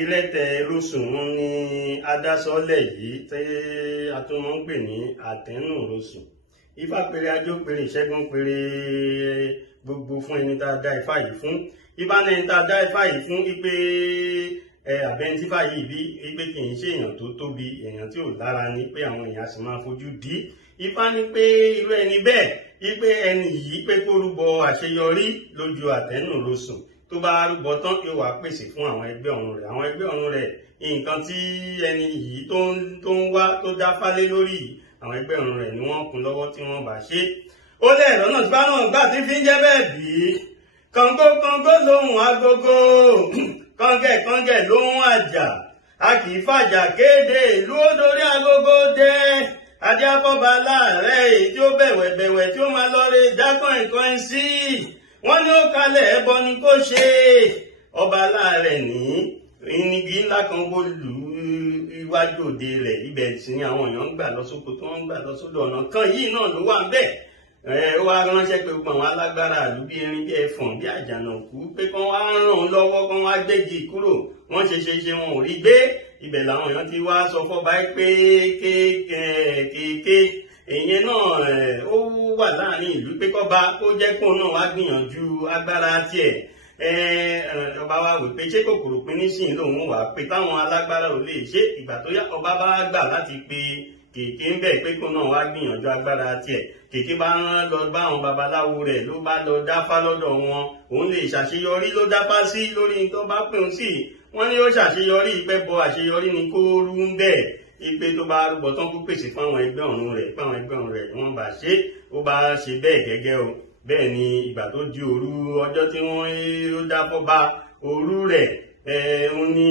Ìrẹtẹ Ìrosùn ni adásọ́lẹ̀ yìí tí a tún máa ń pè ní àtẹ̀nù ìrosùn. Ifá péré ajó péré ìṣẹ́gun péré gbogbo fún ẹni tá a dá Ifá yìí fún. Ifá ní ẹni tá a dá Ifá yìí fún wípé àbẹ́ntífà yìí bí wípé kì í ṣe èèyàn tó tóbi, èèyàn tí ò lára ni pé àwọn èèyàn sì máa fojú dí. Ifá ní pé irú ẹni bẹ́ẹ̀ wípé ẹni yìí pé kó rúbọ àṣeyọrí lójú àtẹ̀nù ìrosùn. Tó bá rúbọ tán yóò wá pèsè fún àwọn ẹgbẹ́ ọ̀run rẹ̀. Àwọn ẹgbẹ́ ọ̀run rẹ̀ nǹkan tí ẹni yìí tó ń wá tó dá fálé lórí àwọn ẹgbẹ́ ọ̀run rẹ̀ ni wọ́n kún lọ́wọ́ tí wọ́n bá ṣe. Ó lẹ̀ lọ́nà tí bá náà gbà tí fi ń jẹ́ bẹ́ẹ̀ bí. Kàngó kàngó lóhùn agogo, kàngẹ̀ kàngẹ̀ lóhùn àjà. A kì í fàjà kéde ìlú ó dorí agogo dé. Adé afọ́ba láàrẹ̀ èyí tí ó bẹ̀wẹ̀ tí ó máa lọ rè jákàn nǹkan sí. Wọ́n ní ó kalẹ̀ ẹbọ ni kó ṣe. Ọba láàrẹ̀ ní ìnigi ńlá kan bó lù iwájú òde rẹ̀. Ibẹ̀ sì ni àwọn èèyàn ń gbà lọ sóko tí wọ́n ń gbà lọ sódò ọ̀nà kan yìí náà ló wà ń bẹ̀. Ó wá ránṣẹ́ pé gbogbo àwọn alágbára ìlú bí erin bí ẹfọ̀n bí àjànàkú pé kán wá ràn án lọ́wọ́, kán wá gbégi kúrò. Wọ́n ṣe wọn ò rí gbé. Ibẹ̀ làwọn èèyàn ti wá sọ fọ́ba pé kéèké èyàn náà ó wà láàrin ìlú pé kọ́ba kó jẹ́ kó náà wá gbìyànjú agbára tiẹ̀. Ọba wa wò pé ṣé kòkòrò pín nísìnyí lòun wà pé táwọn alágbára ò lè ṣe. Ìgbà tó yá ọba bá gbà láti pe kèké ń bẹ̀ pé kó náà wá gbìyànjú agbára tiẹ̀. Kèké bá rán lọ bá àwọn babaláwo rẹ̀ ló bá lọ dáfá lọ́dọ̀ wọn. Òun lè ṣàṣeyọrí ló dáfá sí lórí tó bá pè ń sí. Wọ́n ní ó ṣàṣeyọrí ìpẹ́bọ àṣeyọrí ni kó rú ń bẹ̀. Ipe tó bá rúbọ tán kó pèsè fún àwọn ẹgbẹ́ ọ̀run rẹ̀, fún àwọn ẹgbẹ́ ọ̀run rẹ̀ wọ́n bá ṣe. Ó bá ṣe bẹ́ẹ̀ gẹ́gẹ́ o. Bẹ́ẹ̀ ni ìgbà tó di òru ọjọ́ tí wọ́n dá fọ́ba òru rẹ̀ òun ni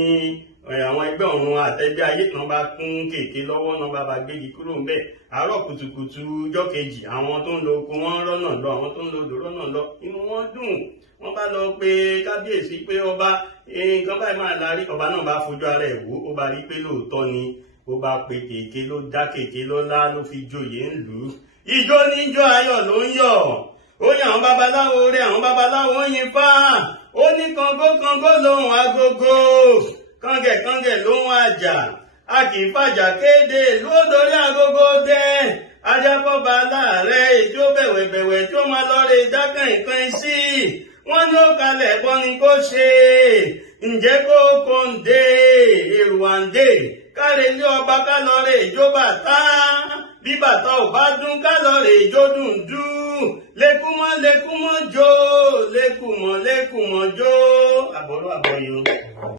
àwọn ẹgbẹ́ ọ̀run àtẹgbẹ́ ayé kan bá kún kèké lọ́wọ́ náà bá gbégi kúrò ń bẹ̀. Àárọ̀ kùtùkùtù ọjọ́ kejì àwọn tó ń lo oko wọ́n rọ́nà lọ, àwọn tó ń lo odò rọ́nà lọ, inú wọn dùn. Wọ́n bá lọ pé kábíyèsí pé ọba nǹkan báyìí máa lárí. Ọba náà bá fojú ara ẹ̀ wò, ó bá rí pé lóòótọ́ ni. Ó bá pe kèké ló dá kèké lọ́lá ló fi joyè ń lù ú. Ijó níjó ayọ̀ ló ń yọ̀. Ó yan àwọn babaláwo rẹ̀, àwọn babaláwo ń yin Ifá. Ó ní kàngó kàngó lóhùn agogo, kàngẹ̀ kàngẹ̀ lóhùn àjà. A kì í fàjà kéde ìlú ó dorí agogo dé. Adé afọ́ba láàrẹ̀ èyí tí ó bẹ̀wẹ̀ tí ó máa lọ rè jákàn nǹkan sí. Wọ́n ní ó kalẹ̀ ẹbọ ni kó ṣe. Ǹjẹ́ kó kóńdé èrò àǹdè káre ilé ọba ká lọ rè jó bàtà. Bí bàtà ò bá dún ká lọ rè jó dùndú. Lékúmọ́ jó, lékúmọ́ jó. Àbọ̀rọ̀ àbọ̀yọ̀.